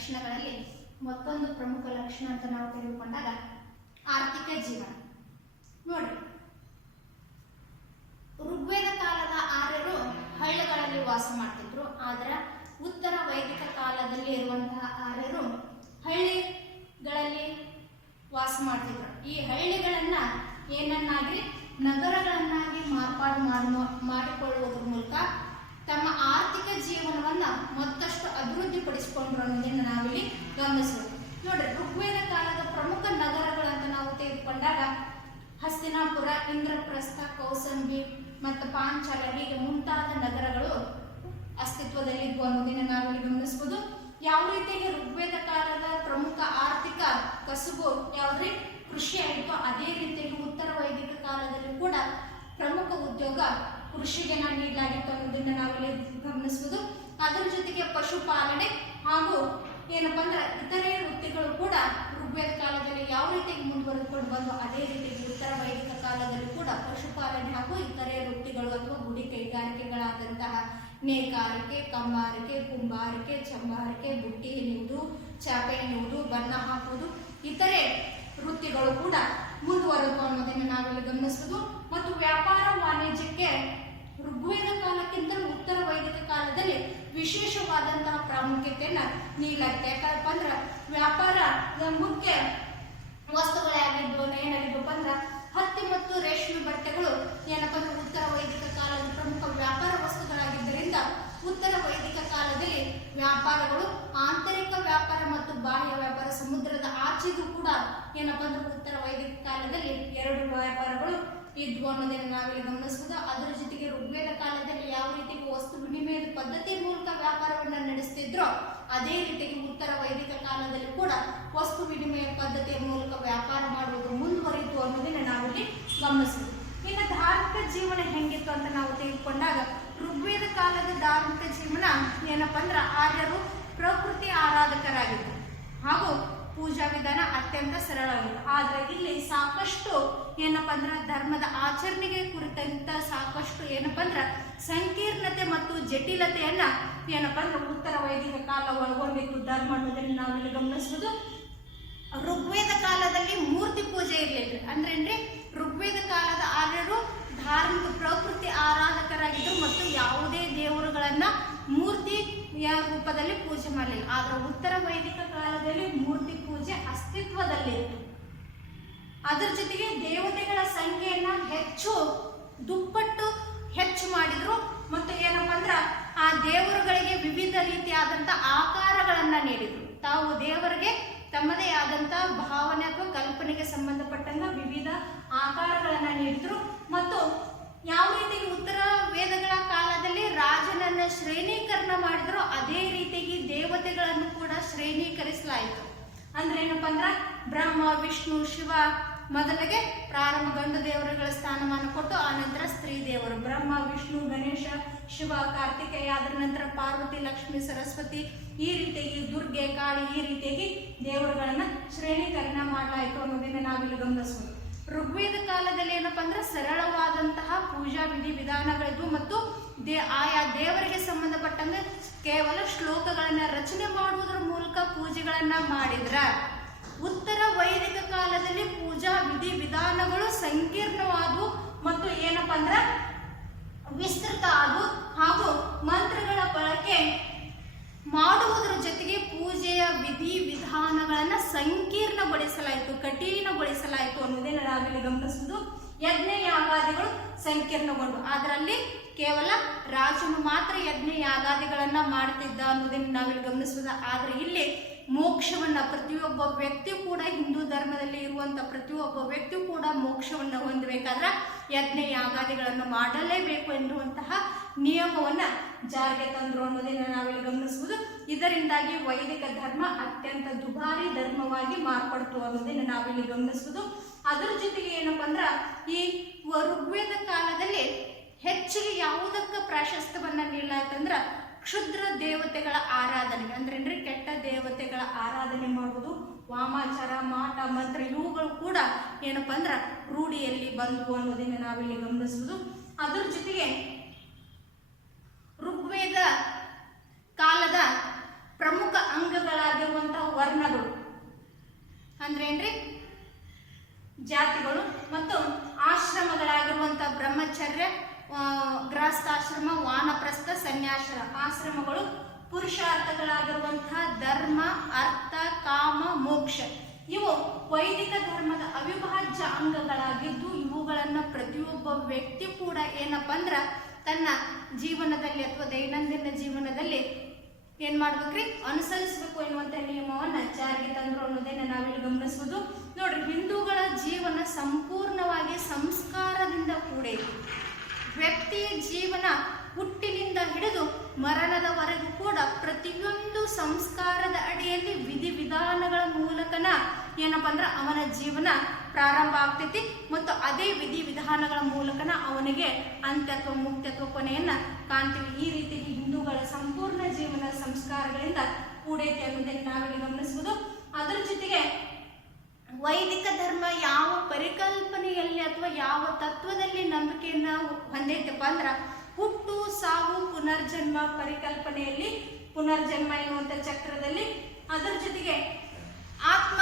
ಲಕ್ಷಣಗಳಲ್ಲಿ ಮತ್ತೊಂದು ಪ್ರಮುಖ ಲಕ್ಷಣ ಅಂತ ನಾವು ತಿಳಿದುಕೊಂಡಾಗ ಆರ್ಥಿಕ ಜೀವನ. ನೋಡಿ, ಋಗ್ವೇದ ಕಾಲದ ಆರ್ಯರು ಹಳ್ಳಗಳಲ್ಲಿ ವಾಸ ಮಾಡ್ತಿದ್ರು, ಆದ್ರೆ ಉತ್ತರ ವೈದಿಕ ಕಾಲದಲ್ಲಿ ಇರುವಂತಹ ಆರ್ಯರು ಹಳ್ಳಿಗಳಲ್ಲಿ ವಾಸ ಮಾಡ್ತಿದ್ರು. ಈ ಹಳ್ಳಿಗಳನ್ನ ಏನನ್ನಾಗಿ, ನಗರಗಳನ್ನಾಗಿ ಮಾರ್ಪಾಡು ಮಾಡೋ ಮಾಡಿಕೊಳ್ಳುವುದರ ಮೂಲಕ ತಮ್ಮ ಆರ್ಥಿಕ ಜೀವನವನ್ನ ಮತ್ತಷ್ಟು ಅಭಿವೃದ್ಧಿಪಡಿಸಿಕೊಂಡ್ರು ಅನ್ನೋದನ್ನ ನಾವಿಲ್ಲಿ ಗಮನಿಸಬಹುದು ನೋಡ್ರಿ, ಋಗ್ವೇದ ಕಾಲದ ಪ್ರಮುಖ ನಗರಗಳಂತ ನಾವು ತೆಗೆದುಕೊಂಡಾಗ ಹಸ್ತಿನಾಪುರ, ಇಂದ್ರಪ್ರಸ್ಥ, ಕೌಸಂಬಿ ಮತ್ತು ಪಾಂಚಾಲ ಹೀಗೆ ಮುಂತಾದ ನಗರಗಳು ಅಸ್ತಿತ್ವದಲ್ಲಿದ್ವು ಅನ್ನೋದನ್ನ ನಾವಿಲ್ಲಿ ಗಮನಿಸಬಹುದು. ಯಾವ ರೀತಿಯಾಗಿ ಋಗ್ವೇದ ಕಾಲದ ಪ್ರಮುಖ ಆರ್ಥಿಕ ಕಸುಬು ಯಾವ್ದ್ರಿ? ಕೃಷಿ ಆಯಿತು. ಅದೇ ರೀತಿಯಾಗಿ ಉತ್ತರ ವೈದಿಕ ಕಾಲದಲ್ಲಿ ಕೂಡ ಪ್ರಮುಖ ಉದ್ಯೋಗ ಕೃಷಿಗೆ ನೀಡಲಾಗಿತ್ತು ಅನ್ನೋದನ್ನ ನಾವಿಲ್ಲಿ ಗಮನಿಸಬಹುದು ಅದರ ಜೊತೆಗೆ ಪಶುಪಾಲನೆ ಹಾಗೂ ಏನಪ್ಪ ಅಂದ್ರೆ ಇತರೆ ವೃತ್ತಿಗಳು ಕೂಡ ಋಗ್ವೇದ ಕಾಲದಲ್ಲಿ ಯಾವ ರೀತಿಯಾಗಿ ಮುಂದುವರೆದುಕೊಂಡು ಬಂದು ಅದೇ ರೀತಿಯಾಗಿ ಉತ್ತರ ವೈದಿಕ ಕಾಲದಲ್ಲಿ ಕೂಡ ಪಶುಪಾಲನೆ ಹಾಗೂ ಇತರೆ ವೃತ್ತಿಗಳು ಅಥವಾ ಗುಡಿ ಕೈಗಾರಿಕೆಗಳಾದಂತಹ ನೇಕಾರಿಕೆ ಕಮ್ಮಾರಿಕೆ ಕುಂಬಾರಿಕೆ, ಚಂಬಾರಿಕೆ, ಬುಟ್ಟಿ ಎನ್ನುವುದು ಚಾಪೆ ಎನ್ನುವುದು ಬಣ್ಣ ಹಾಕುವುದು, ಇತರೆ ವೃತ್ತಿಗಳು ಕೂಡ ಮುಂದುವರೆದು ಅನ್ನೋದನ್ನು ನಾವಿಲ್ಲಿ ಗಮನಿಸುವುದು. ಮತ್ತು ವ್ಯಾಪಾರ ವಾಣಿಜ್ಯಕ್ಕೆ ಋಗ್ವೇದ ಕಾಲಕ್ಕಿಂತ ಉತ್ತರ ವೈದಿಕ ಕಾಲದಲ್ಲಿ ವಿಶೇಷವಾದಂತಹ ಪ್ರಾಮುಖ್ಯತೆಯನ್ನ ನೀಡಲಾಗಿದೆ. ಯಾಕಪ್ಪ ಅಂದ್ರೆ ವ್ಯಾಪಾರ ಮುಖ್ಯ ವಸ್ತುಗಳಾಗಿದ್ದು ಏನಾಗಿದ್ದಪ್ಪ ಅಂದ್ರೆ ಹತ್ತಿ ಮತ್ತು ರೇಷ್ಮೆ ಬಟ್ಟೆಗಳು ಏನಪ್ಪ ಅಂದ್ರೆ ಉತ್ತರ ವೈದಿಕ ಕಾಲದ ಪ್ರಮುಖ ವ್ಯಾಪಾರ ವಸ್ತುಗಳಾಗಿದ್ದರಿಂದ ಉತ್ತರ ವೈದಿಕ ಕಾಲದಲ್ಲಿ ವ್ಯಾಪಾರಗಳು, ಆಂತರಿಕ ವ್ಯಾಪಾರ ಮತ್ತು ಬಾಹ್ಯ ವ್ಯಾಪಾರ ಸಮುದ್ರದ ಆಚೆಗೂ ಕೂಡ ಏನಪ್ಪ ಅಂದ್ರೆ ಉತ್ತರ ವೈದಿಕ ಕಾಲದಲ್ಲಿ ಎರಡು ವ್ಯಾಪಾರಗಳು ಇದ್ವು ಅನ್ನೋದನ್ನ ನಾವಿಲ್ಲಿ ಗಮನಿಸಬಹುದು. ಅದರ ಜೊತೆಗೆ ಋಗ್ವೇದ ಕಾಲದಲ್ಲಿ ಯಾವ ರೀತಿ ವಸ್ತು ವಿನಿಮಯದ ಪದ್ಧತಿ ಮೂಲಕ ವ್ಯಾಪಾರವನ್ನ ನಡೆಸ್ತಿದ್ರೋ, ಅದೇ ರೀತಿಗೆ ಉತ್ತರ ವೈದಿಕ ಕಾಲದಲ್ಲಿ ಕೂಡ ವಸ್ತು ವಿನಿಮಯ ಪದ್ಧತಿಯ ಮೂಲಕ ವ್ಯಾಪಾರ ಮಾಡುವುದು ಮುಂದುವರಿತು ಅನ್ನೋದನ್ನ ನಾವಿಲ್ಲಿ ಗಮನಿಸಬಹುದು. ಇನ್ನು ಧಾರ್ಮಿಕ ಜೀವನ ಹೆಂಗಿತ್ತು ಅಂತ ನಾವು ತೆಗೆದುಕೊಂಡಾಗ ಋಗ್ವೇದ ಕಾಲದ ಧಾರ್ಮಿಕ ಜೀವನ ಏನಪ್ಪ ಅಂದ್ರೆ ಆರ್ಯರು ಪ್ರಕೃತಿ ಆರಾಧಕರಾಗಿದ್ದರು. ಹಾಗೂ ಪೂಜಾ ವಿಧಾನ ಅತ್ಯಂತ ಸರಳವಾಗಿದೆ. ಆದ್ರೆ ಇಲ್ಲಿ ಸಾಕಷ್ಟು ಏನಪ್ಪ ಅಂದ್ರೆ ಧರ್ಮದ ಆಚರಣೆಗೆ ಕುರಿತಂತ ಸಾಕಷ್ಟು ಏನಪ್ಪ ಅಂದ್ರೆ ಸಂಕೀರ್ಣತೆ ಮತ್ತು ಜಟಿಲತೆಯನ್ನ ಏನಪ್ಪ ಅಂದ್ರೆ ಉತ್ತರ ವೈದಿಕ ಕಾಲ ಒಳಗೊಂಡಿತ್ತು. ಧರ್ಮ ಅನ್ನೋದನ್ನ ನಾವಿಲ್ಲಿ ಗಮನಿಸಬಹುದು ಋಗ್ವೇದ ಕಾಲದಲ್ಲಿ ಮೂರ್ತಿ ಪೂಜೆ ಇರಲಿಲ್ಲ ಅಂದ್ರೆ ಅಂದ್ರೆ ಋಗ್ವೇದ ಕಾಲದ ಆರ್ಯರು ಧಾರ್ಮಿಕ ಪ್ರಕೃತಿ ಆರಾಧಕರಾಗಿದ್ದರು ಮತ್ತು ಯಾವುದೇ ದೇವರುಗಳನ್ನ ಮೂರ್ತಿಯ ರೂಪದಲ್ಲಿ ಪೂಜೆ ಮಾಡಲಿಲ್ಲ. ಆದ್ರೆ ಉತ್ತರ ವೈದಿಕ ಕಾಲದಲ್ಲಿ ಮೂರ್ತಿ ಪೂಜೆ ಅಸ್ತಿತ್ವದಲ್ಲಿತ್ತು ಅದರ ಜೊತೆಗೆ ದೇವತೆಗಳ ಸಂಖ್ಯೆಯನ್ನ ಹೆಚ್ಚು, ದುಪ್ಪಟ್ಟು ಹೆಚ್ಚು ಮಾಡಿದ್ರು. ಮತ್ತು ಏನಪ್ಪಾ ಅಂದ್ರ, ಆ ದೇವರುಗಳಿಗೆ ವಿವಿಧ ರೀತಿಯಾದಂತ ಆಕಾರಗಳನ್ನ ನೀಡಿದ್ರು. ತಾವು ದೇವರಿಗೆ ತಮ್ಮದೇ ಆದಂತ ಭಾವನೆ ಅಥವಾ ಕಲ್ಪನೆಗೆ ಸಂಬಂಧಪಟ್ಟಂತ ವಿವಿಧ ಆಕಾರಗಳನ್ನ ನೀಡಿದ್ರು. ಮತ್ತು ಯಾವ ರೀತಿ ಉತ್ತರ ವೇದಗಳ ಕಾಲದಲ್ಲಿ ರಾಜನನ್ನ ಶ್ರೇಣೀಕರಣ ಮಾಡಿದ್ರು ಅದೇ ರೀತಿಯಾಗಿ ದೇವತೆಗಳನ್ನು ಕೂಡ ಶ್ರೇಣೀಕರಿಸಲಾಯಿತು ಅಂದ್ರೆ ಏನಪ್ಪಾ ಅಂದ್ರ ಬ್ರಹ್ಮ ವಿಷ್ಣು ಶಿವ ಮೊದಲಿಗೆ ಪ್ರಾರಂಭ ಗಂಡು ದೇವರುಗಳ ಸ್ಥಾನಮಾನ ಕೊಟ್ಟು, ಆ ನಂತರ ಸ್ತ್ರೀ ದೇವರು. ಬ್ರಹ್ಮ, ವಿಷ್ಣು, ಗಣೇಶ, ಶಿವ, ಕಾರ್ತಿಕೇಯ ಅದರ ನಂತರ ಪಾರ್ವತಿ, ಲಕ್ಷ್ಮಿ, ಸರಸ್ವತಿ, ಈ ರೀತಿಯಾಗಿ ದುರ್ಗೆ, ಕಾಳಿ, ಈ ರೀತಿಯಾಗಿ ದೇವರುಗಳನ್ನ ಶ್ರೇಣೀಕರಣ ಮಾಡಲಾಯಿತು ಅನ್ನೋದನ್ನ ನಾವಿಲ್ಲಿ ಗಮನಿಸಬಹುದು ಋಗ್ವೇದ ಕಾಲದಲ್ಲಿ ಏನಪ್ಪ ಅಂದ್ರೆ ಸರಳವಾದಂತಹ ಪೂಜಾ ವಿಧಿ ವಿಧಾನಗಳಿದ್ವು ಮತ್ತು ದೇ, ಆಯಾ ದೇವರಿಗೆ ಸಂಬಂಧಪಟ್ಟಂಗೆ ಕೇವಲ ಶ್ಲೋಕಗಳನ್ನ ರಚನೆ ಮಾಡುವುದರ ಮೂಲಕ ಪೂಜೆಗಳನ್ನ ಮಾಡಿದ್ರ. ಉತ್ತರ ವೈದಿಕ ಕಾಲದಲ್ಲಿ ಪೂಜಾ ವಿಧಿ ವಿಧಾನಗಳು ಸಂಕೀರ್ಣವಾದವು ಮತ್ತು ಏನಪ್ಪ ಅಂದ್ರ ವಿಸ್ತೃತ ಆದವು ಹಾಗೂ ಮಂತ್ರಗಳ ಬಳಕೆ ಮಾಡುವುದರ ಜೊತೆಗೆ ಪೂಜೆಯ ವಿಧಿ ವಿಧಾನಗಳನ್ನ ಸಂಕೀರ್ಣಗೊಳಿಸಲಾಯಿತು, ಕಠಿಣಗೊಳಿಸಲಾಯಿತು ಅನ್ನೋದನ್ನ ನಾವಿಲ್ಲಿ ಗಮನಿಸುವುದು. ಯಜ್ಞ ಯಾಗಾದಿಗಳು ಸಂಕೀರ್ಣಗೊಂಡು ಅದರಲ್ಲಿ ಕೇವಲ ರಾಜನು ಮಾತ್ರ ಯಜ್ಞ ಯಾಗಾದಿಗಳನ್ನ ಮಾಡ್ತಿದ್ದ ಅನ್ನೋದನ್ನ ನಾವಿಲ್ಲಿ ಗಮನಿಸುವುದು ಆದ್ರೆ ಇಲ್ಲಿ ಮೋಕ್ಷವನ್ನ ಪ್ರತಿಯೊಬ್ಬ ವ್ಯಕ್ತಿ ಕೂಡ ಹಿಂದೂ ಧರ್ಮದಲ್ಲಿ ಇರುವಂತ ಪ್ರತಿಯೊಬ್ಬ ವ್ಯಕ್ತಿ ಕೂಡ ಮೋಕ್ಷವನ್ನು ಹೊಂದಬೇಕಾದ್ರೆ ಯಜ್ಞ ಯಾಗಾದಿಗಳನ್ನು ಮಾಡಲೇಬೇಕು ಎನ್ನುವಂತಹ ನಿಯಮವನ್ನ ಜಾರಿಗೆ ತಂದರು ಅನ್ನೋದನ್ನು ನಾವಿಲ್ಲಿ ಗಮನಿಸುವುದು. ಇದರಿಂದಾಗಿ ವೈದಿಕ ಧರ್ಮ ಅತ್ಯಂತ ದುಬಾರಿ ಧರ್ಮವಾಗಿ ಮಾರ್ಪಡ್ತು ಅನ್ನೋದನ್ನು ನಾವಿಲ್ಲಿ ಗಮನಿಸುವುದು. ಅದರ ಜೊತೆಗೆ ಏನಪ್ಪ ಅಂದ್ರೆ ಈ ಋಗ್ವೇದ ಕಾಲದಲ್ಲಿ ಹೆಚ್ಚಿಗೆ ಯಾವುದಕ್ಕೆ ಪ್ರಾಶಸ್ತ್ಯವನ್ನ ನೀಡಲಾಯ್ತಂದ್ರ ಕ್ಷುದ್ರ ದೇವತೆಗಳ ಆರಾಧನೆ ಅಂದ್ರೆ ಕೆಟ್ಟ ದೇವತೆಗಳ ಆರಾಧನೆ ಮಾಡುವುದು ವಾಮಾಚಾರ, ಮಾಟ, ಮಂತ್ರ, ಇವುಗಳು ಕೂಡ ಏನಪ್ಪ ಅಂದ್ರೆ ರೂಢಿಯಲ್ಲಿ ಬಂದು ಅನ್ನೋದನ್ನ ನಾವಿಲ್ಲಿ ಗಮನಿಸುವುದು. ಅದರ ಜೊತೆಗೆ ಋಗ್ವೇದ ಕಾಲದ ಪ್ರಮುಖ ಅಂಗಗಳಾಗಿರುವಂತಹ ವರ್ಣಗಳು ಅಂದ್ರೆ ಏನ್ರಿ ಜಾತಿಗಳು ಮತ್ತು ಸನ್ಯಾಸರ ಆಶ್ರಮಗಳು ಪುರುಷಾರ್ಥಗಳಾಗಿರುವಂತಹ ಧರ್ಮ, ಅರ್ಥ, ಕಾಮ, ಮೋಕ್ಷ. ಇವು ವೈದಿಕ ಧರ್ಮದ ಅವಿಭಾಜ್ಯ ಅಂಗಗಳಾಗಿದ್ದು ಇವುಗಳನ್ನ ಪ್ರತಿಯೊಬ್ಬ ವ್ಯಕ್ತಿ ಕೂಡ ಏನಪ್ಪ ಅಂದ್ರ ತನ್ನ ಜೀವನದಲ್ಲಿ ಅಥವಾ ದೈನಂದಿನ ಜೀವನದಲ್ಲಿ ಏನ್ ಮಾಡ್ಬೇಕ್ರಿ? ಅನುಸರಿಸಬೇಕು ಎನ್ನುವಂತ ನಿಯಮವನ್ನ ಜಾರಿಗೆ ತಂದ್ರು ಅನ್ನೋದನ್ನ ನಾವಿಲ್ಲಿ ಗಮನಿಸುವುದು ನೋಡ್ರಿ, ಹಿಂದೂಗಳ ಜೀವನ ಸಂಪೂರ್ಣವಾಗಿ ಸಂಸ್ಕಾರದಿಂದ ಕೂಡಿದೆ. ವ್ಯಕ್ತಿಯ ಜೀವನ ಹಿಡಿದು ಮರಣದವರೆಗೂ ಕೂಡ ಪ್ರತಿಯೊಂದು ಸಂಸ್ಕಾರದ ಅಡಿಯಲ್ಲಿ ವಿಧಿವಿಧಾನಗಳ ಮೂಲಕನ ಏನಪ್ಪ ಅಂದ್ರೆ ಅವನ ಜೀವನ ಪ್ರಾರಂಭ ಆಗ್ತೈತಿ. ಮತ್ತು ಅದೇ ವಿಧಿ ವಿಧಾನಗಳ ಮೂಲಕನ ಅವನಿಗೆ ಅಂತ್ಯತ್ವ ಮುಕ್ತತ್ವ ಕೊನೆಯನ್ನ ಕಾಣ್ತೀವಿ. ಈ ರೀತಿ ಹಿಂದೂಗಳ ಸಂಪೂರ್ಣ ಜೀವನ ಸಂಸ್ಕಾರಗಳಿಂದ ಕೂಡೈತಿ ಅನ್ನೋದನ್ನು ನಾವಿಲ್ಲಿ ಗಮನಿಸಬಹುದು ಅದರ ಜೊತೆಗೆ ವೈದಿಕ ಧರ್ಮ ಯಾವ ಪರಿಕಲ್ಪನೆಯಲ್ಲಿ ಅಥವಾ ಯಾವ ತತ್ವದಲ್ಲಿ ನಂಬಿಕೆಯನ್ನ ಹೊಂದೈತಪ್ಪ ಅಂದ್ರ ಹುಟ್ಟು, ಸಾವು, ಪುನರ್ಜನ್ಮ ಪರಿಕಲ್ಪನೆಯಲ್ಲಿ, ಪುನರ್ಜನ್ಮ ಎನ್ನುವಂತ ಚಕ್ರದಲ್ಲಿ ಅದರ ಜೊತೆಗೆ ಆತ್ಮ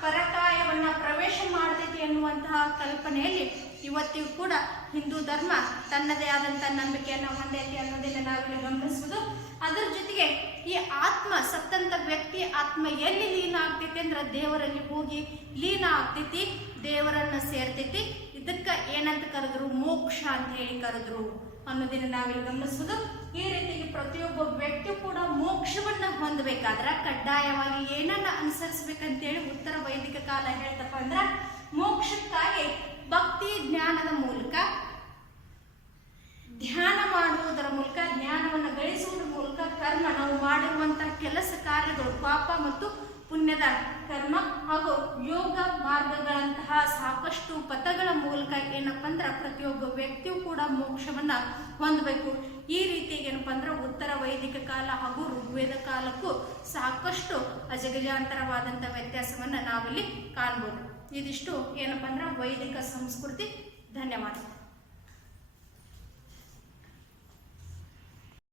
ಪರಕಾಯವನ್ನ ಪ್ರವೇಶ ಮಾಡ್ತೈತಿ ಎನ್ನುವಂತಹ ಕಲ್ಪನೆಯಲ್ಲಿ ಇವತ್ತಿಗೂ ಕೂಡ ಹಿಂದೂ ಧರ್ಮ ತನ್ನದೇ ಆದಂತಹ ನಂಬಿಕೆಯನ್ನ ಹೊಂದೈತಿ ಅನ್ನೋದನ್ನ ನಾವಿಲ್ಲಿ ಗಮನಿಸುವುದು. ಅದರ ಜೊತೆಗೆ ಈ ಆತ್ಮ, ಸತ್ತಂತ ವ್ಯಕ್ತಿ ಆತ್ಮ ಎಲ್ಲಿ ಲೀನ ಆಗ್ತೈತಿ ಅಂದ್ರೆ ದೇವರಲ್ಲಿ ಹೋಗಿ ಲೀನ ಆಗ್ತೈತಿ, ದೇವರನ್ನ ಸೇರ್ತೈತಿ. ಇದಕ್ಕ ಏನಂತ ಕರೆದ್ರು? ಮೋಕ್ಷ ಅಂತ ಹೇಳಿ ಕರೆದ್ರು. ಅನ್ನೋದನ್ನ ನಾವಿಲ್ಲಿ ಗಮನಿಸುವುದು. ಈ ರೀತಿಯಾಗಿ ಪ್ರತಿಯೊಬ್ಬ ವ್ಯಕ್ತಿ ಕೂಡ ಮೋಕ್ಷವನ್ನ ಹೊಂದಬೇಕಾದ್ರೆ ಕಡ್ಡಾಯವಾಗಿ ಏನನ್ನ ಅನುಸರಿಸ್ಬೇಕಂತೇಳಿ ಉತ್ತರ ವೈದಿಕ ಕಾಲ ಹೇಳ್ತಪ್ಪ ಅಂದ್ರ ಮೋಕ್ಷಕ್ಕಾಗಿ ಭಕ್ತಿ ಜ್ಞಾನದ ಮೂಲಕ, ಧ್ಯಾನ ಮಾಡುವುದರ ಮೂಲಕ, ಜ್ಞಾನವನ್ನು ಗಳಿಸುವುದರ ಮೂಲಕ ಕರ್ಮ ನಾವು ಮಾಡಿರುವಂತಹ ಕೆಲಸ ಕಾರ್ಯಗಳು ಪಾಪ ಮತ್ತು ಪುಣ್ಯದ ಕರ್ಮ ಹಾಗೂ ಯೋಗ ಮಾರ್ಗಗಳಂತಹ ಸಾಕಷ್ಟು ಪಥಗಳ ಮೂಲಕ ಏನಪ್ಪ ಅಂದ್ರೆ ಪ್ರತಿಯೊಬ್ಬ ವ್ಯಕ್ತಿಯೂ ಕೂಡ ಮೋಕ್ಷವನ್ನ ಹೊಂದಬೇಕು. ಈ ರೀತಿ ಏನಪ್ಪ ಅಂದ್ರೆ ಉತ್ತರ ವೈದಿಕ ಕಾಲ ಹಾಗೂ ಋಗ್ವೇದ ಕಾಲಕ್ಕೂ ಸಾಕಷ್ಟು ಅಜಗಜಾಂತರವಾದಂಥ ವ್ಯತ್ಯಾಸವನ್ನ ನಾವಿಲ್ಲಿ ಕಾಣ್ಬೋದು. ಇದಿಷ್ಟು ಏನಪ್ಪ ಅಂದ್ರೆ ವೈದಿಕ ಸಂಸ್ಕೃತಿ. ಧನ್ಯವಾದ.